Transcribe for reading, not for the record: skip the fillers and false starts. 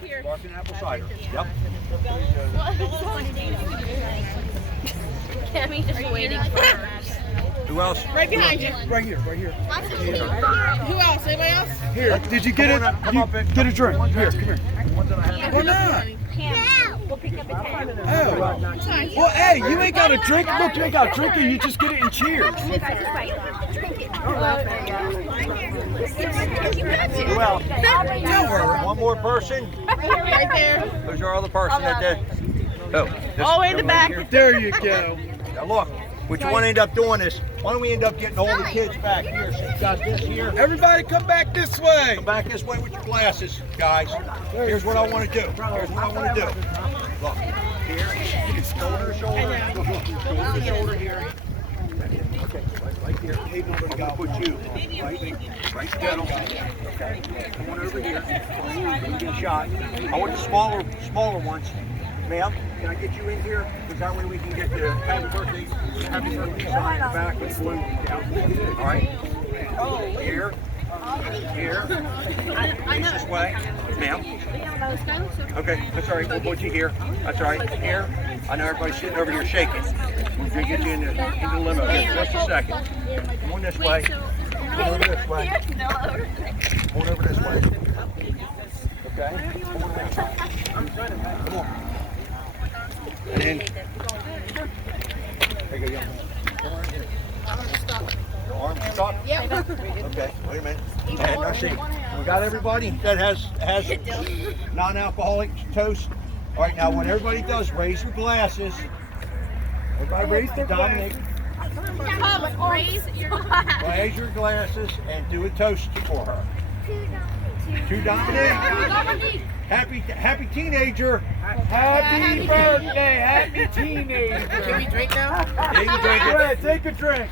Sparkling apple cider. Yep. Cammy's just waiting for hers. Who else? Right behind you. Right here, right here. Who else? Anybody else? Here, did you get it? Get a drink. Here, come here. Or not? We'll pick up a 10. Oh. Well, hey, you ain't got a drink. Look, you ain't got a drink, and you just get it in cheers. Who else? Don't worry. One more person. Right there. Who's your other person that did? Oh, All in the back. There you go. Now look, which one end up doing this? Why don't we end up getting all the kids back here? So you got this here. Everybody come back this way. Come back this way with your glasses, guys. Here's what I want to do. Here's what I want to do. Look, here, shoulder to shoulder, shoulder to shoulder here. Okay, right here. I'm gonna put you right middle. Okay, come on over here. Get a shot. I want the smaller ones. Ma'am, can I get you in here? Because that way we can get the happy birthday sign in the back with blue down. All right. Here. This way. Ma'am. Okay, that's all right. We'll put you here. That's all right. Here. I know everybody's sitting over here shaking. We're going to get you in the limo in just a second. Come on this way. Come over this way. Come over this way. Okay. Come on. And then, there you go, young man. Your arms stuck? Yep. Okay, wait a minute. And now see, we got everybody that has non-alcoholic toast. All right, now when everybody does, raise your glasses. Everybody raise their glasses. Raise your glasses and do a toast for her. To Dominique. Happy teenager. Happy birthday, happy teenager. Can we drink now? Yeah, you drink it. Go ahead, take a drink.